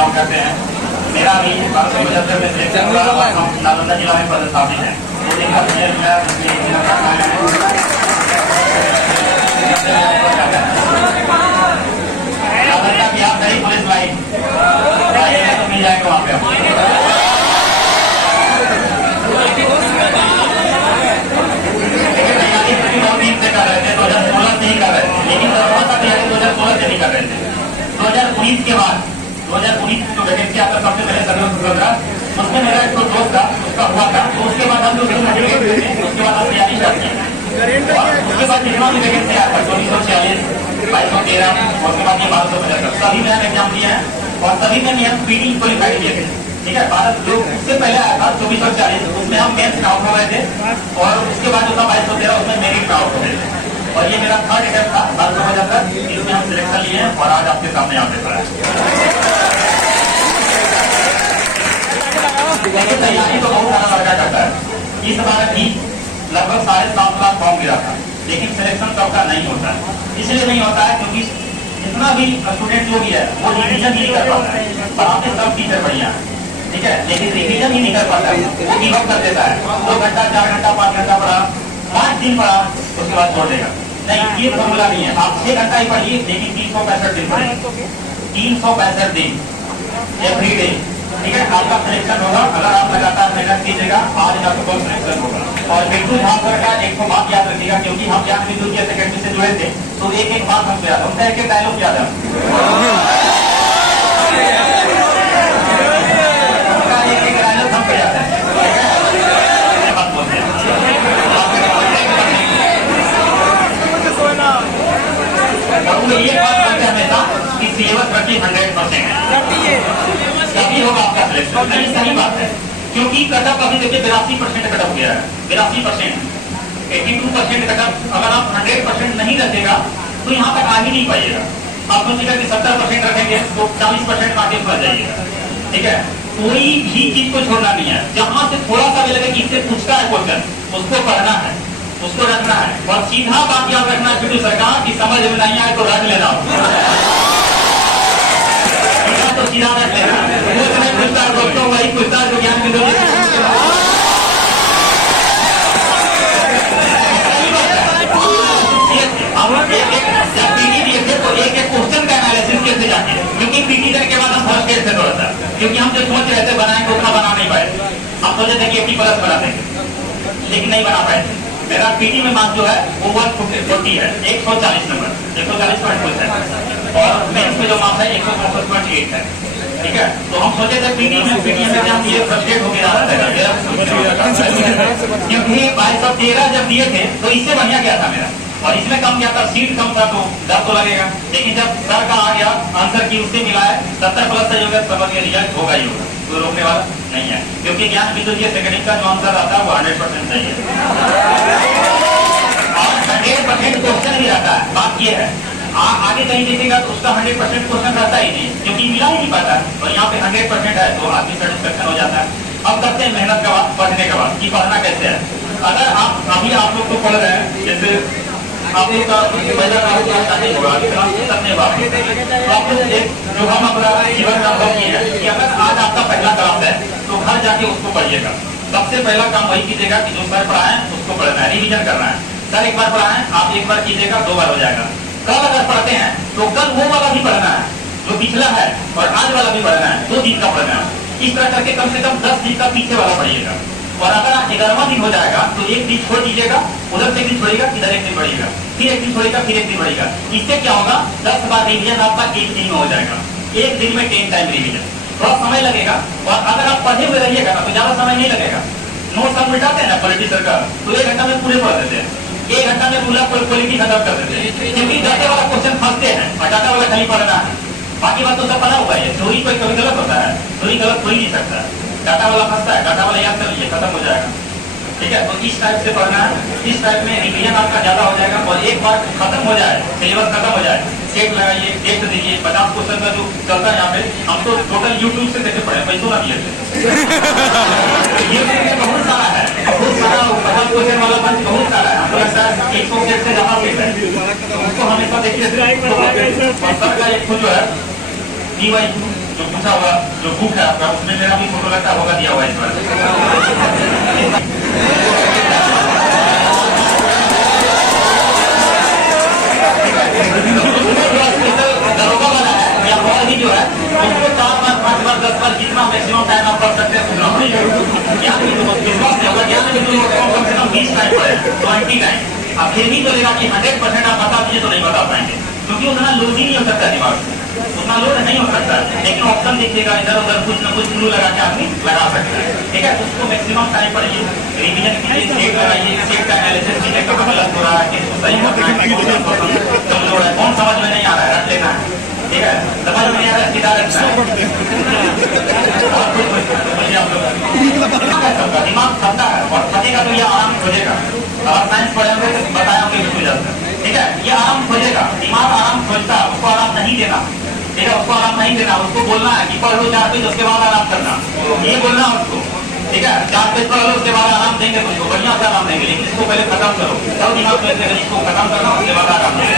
Belong करते हैं। मेरा भी 1275 में सिलेक्शन हुआ और हम नालंदा जिला में पदस्थापित हैं। तो देखा नालंदा की आप नई पुलिस लाइन तो मिल जाएगा वहाँ पे। से कर रहे थे 2016 से ही कर रहे थे, लेकिन दरअसल का तैयारी 2016 से नहीं कर रहे थे। 2019 के बाद 2019 जो वैकेंसी आता सबसे पहले सर्वे उसमें मेरा एक दोस्त था, उसका हुआ था। तो उसके बाद हम लोग उसके बाद हम तैयारी करते हैं और उसके बाद जितना भी वैकेंसी आता है 2446, 2213 उसके बाद ये 1275 सभी में एग्जाम दिए हैं और सभी में हम पीटी क्वालिफाइड किए थे। ठीक है, भारत जो उससे पहले आया था 2440 उसमें हम मेंस आउट हो गए थे और उसके बाद जो था 2213 उसमें मेरिट आउट हो गए थे। और ये मेरा थर्ड अटेम्प्ट था 1275 इसमें हम सिलेक्शन लिए हैं और आज आपके सामने यहाँ पे खड़ा है। तैयारी तो बहुत सारा लड़का करता है। इस बार भी लगभग 7.5 लाख फॉर्म गिरा था, लेकिन सिलेक्शन सबका नहीं होता है। इसलिए नहीं होता है क्योंकि जितना भी स्टूडेंट जो भी है वो रिविजन नहीं कर पाता है। पढ़ाते सब टीचर बढ़िया है, ठीक है, लेकिन रिविजन ही नहीं कर पाता है, वो गिव अप कर देता है। 2 घंटा 4 घंटा 5 घंटा पढ़ा, 5 दिन पढ़ा, उसके बाद छोड़ देगा। नहीं, ये फॉर्मूला नहीं है। आप 6 घंटा ही पढ़िए, लेकिन 365 दिन पढ़िए, 365 दिन एवरी डे। ठीक है, आपका सिलेक्शन होगा अगर आप लगातार मेहनत कीजिएगा। आज आपको सिलेक्शन होगा। और बिल्कुल झांकर का एक बात याद रखिएगा, क्योंकि हम ज्ञान बिंदु की सेकेंडरी से जुड़े थे तो एक बात हमसे याद, उनका एक डायलॉग याद है, एक डायलॉग हमको याद है। बात बोलते हैं ये बात करते हमेशा कि सिलेबस रखिए 100% तभी होगा आपका सिलेक्शन। नहीं, सही बात है, क्योंकि कटअप अभी देखिए 82% कटअप गया है। 82%, 82% कटअप अगर आप 100% नहीं रखेगा तो यहाँ तक आ ही नहीं पाइएगा। आप सोचिएगा कि 70% रखेंगे तो 40% आगे बढ़ जाइएगा। ठीक है, कोई भी चीज को छोड़ना नहीं है। जहां से थोड़ा सा भी लगे कि इससे पूछता है क्वेश्चन, उसको पढ़ना है, उसको रखना है। और सीधा बात याद रखना है बिल्कुल सरकार की समझ में नहीं आए तो रख लेना, तो सीधा रख लेना। कुछ नहीं पूछता है दोस्तों, वही पूछता है जो ज्ञान बिंदु। पीटी दिए थे तो एक क्वेश्चन का एनालिसिस कैसे जाते हैं, क्योंकि पीटी देने के बाद हम फर्स्ट ईयर से थोड़ा सा, क्योंकि हम जो सोच रहे थे बनाएंगे उतना बना नहीं पाए। हम सोचे थे कि 80+ बना देंगे, लेकिन नहीं बना पाए। मेरा पीटी में मार्क्स जो है वो 140 है, 140 नंबर, 140 पॉइंट कुछ है। और मेंस में जो मार्क्स है 164.8 है। ठीक है, तो हम सोचे थे पीटी में एग्जाम दिए फ्रस्ट्रेट हो गया, क्योंकि 2213 जब दिए थे तो इससे बढ़िया क्या था मेरा, और इसमें कम क्या था, सीट कम था तो डर तो लगेगा। लेकिन जब सर का आ गया आंसर की उससे मिला है 70+ सही होगा, समझ के रिजल्ट होगा ही होगा, तो रोकने वाला नहीं है। क्योंकि ज्ञान बिंदु की सेकेंडरी का जो आंसर आता है वो 100% सही है और 100% क्वेश्चन भी रहता है। बात ये है, आगे कहीं देखेगा तो उसका 100% क्वेश्चन रहता ही नहीं, क्योंकि मिला ही नहीं पाता। और यहाँ पे 100% है तो आदमी सेटिस्फेक्शन हो जाता है। अब करते हैं मेहनत का बात, पढ़ने का बात कि पढ़ना कैसे है। अगर आप अभी आप लोग तो पढ़ रहे हैं, जैसे आप लोग का पहला क्लास नहीं होगा, करने बात तो आप लोग जो हम अपना जीवन का अनुभव किए हैं कि अगर आज आपका पहला क्लास है तो घर जाके उसको पढ़िएगा। सबसे पहला काम वही कीजिएगा कि जो सर पढ़ाए उसको पढ़ना है, रिविजन करना है। सर एक बार पढ़ाए, आप एक बार कीजिएगा, 2 बार हो जाएगा। कल अगर पढ़ते हैं तो कल वो वाला भी पढ़ना है जो पिछला है, और आज वाला भी पढ़ना है, 2 दिन का पढ़ना है। इस तरह करके कम से कम 10 दिन का पीछे वाला पढ़िएगा। और अगर 11वां दिन हो जाएगा तो एक दिन छोड़ दीजिएगा, उधर से एक दिन छोड़ेगा, इधर एक दिन पढ़ेगा, फिर एक दिन छोड़ेगा, फिर एक दिन पढ़ेगा। इससे क्या होगा, 10 बार रिविजन आपका एक दिन में हो जाएगा। एक दिन में 10 टाइम रिविजन, थोड़ा समय लगेगा। और अगर आप पढ़े हुए रहिएगा ना तो ज्यादा समय नहीं लगेगा। नोट्स हम मिटाते हैं ना पॉलिटी सरकार, तो 1 घंटा में पूरे पढ़ देते हैं, 1 घंटा में पूरा पॉलिटी खत्म कर देते हैं। क्योंकि डाटा वाला क्वेश्चन फंसते हैं और डाटा वाला खाली पढ़ना है, बाकी बात तो सब पढ़ा हुआ है। थ्योरी कोई कभी गलत होता है, थ्योरी गलत हो ही नहीं सकता है। डाटा वाला फंसता है, डाटा वाला याद कर लीजिए, खत्म हो जाएगा। ठीक है, तो इस टाइप से पढ़ना है। इस टाइप में रिवीजन आपका ज्यादा हो जाएगा। और एक बार खत्म हो जाए, सिलेबस खत्म हो जाए, सेट लगाइए, टेस्ट दीजिए। 50 क्वेश्चन का जो चलता है यहाँ पे, हम तो टोटल यूट्यूब से देखे पढ़े, पैसों ना दिए थे। बहुत सारा है, बहुत सारा 50 क्वेश्चन वाला बंच बहुत सारा है। हमको लगता है 100 सेट से ज्यादा सेट है, उसको हमेशा देखिए। सर का एक जो है जो पूछा हुआ जो बुक है आपका उसमें मेरा भी फोटो लगता होगा दिया हुआ है इस बार। दरोगा वाला है या और भी जो है उसको 4 बार 5 बार 10 बार जितना मैक्सिमम टाइम आप पढ़ सकते हैं सुनना पड़ेगा। क्या विश्वास नहीं होगा, ज्ञान में कम से कम 20 टाइम पढ़े 20 टाइम। अब फिर भी चलेगा कि 100% आप बता दीजिए तो नहीं बता पाएंगे, क्योंकि उतना लोड ही नहीं हो सकता दिमाग, उतना लोड नहीं हो सकता। लेकिन ऑप्शन देखिएगा इधर उधर कुछ न कुछ क्लू लगा के आदमी लगा सकता है। ठीक है, उसको मैक्सिमम टाइम पढ़िए, रिवीजन कीजिए, चेक लगाइए, चेक का एनालिसिस कीजिए, कहाँ गलत हो रहा है, किसको सही करना है, कमजोर है, कौन समझ में नहीं आ रहा है, रट लेना है। ठीक है, समझ में नहीं आ रहा है, सीधा रखना है। दिमाग थकता है और थकेगा तो ये आराम खोजेगा। अगर साइंस पढ़ेंगे तो बताया होंगे बिल्कुल जल्द। ठीक है, ये आराम खोजेगा, दिमाग आराम खोजता है, उसको आराम नहीं देना। ठीक है, उसको आराम नहीं देना, उसको बोलना है कि पढ़ लो 4 पेज उसके बाद आराम करना, ये बोलना उसको। ठीक है, 4 पेज पढ़ लो उसके बाद आराम देंगे तुमको, बढ़िया से आराम देंगे, लेकिन इसको पहले खत्म करो, तब दिमाग में इसको खत्म करना उसके बाद आराम देंगे।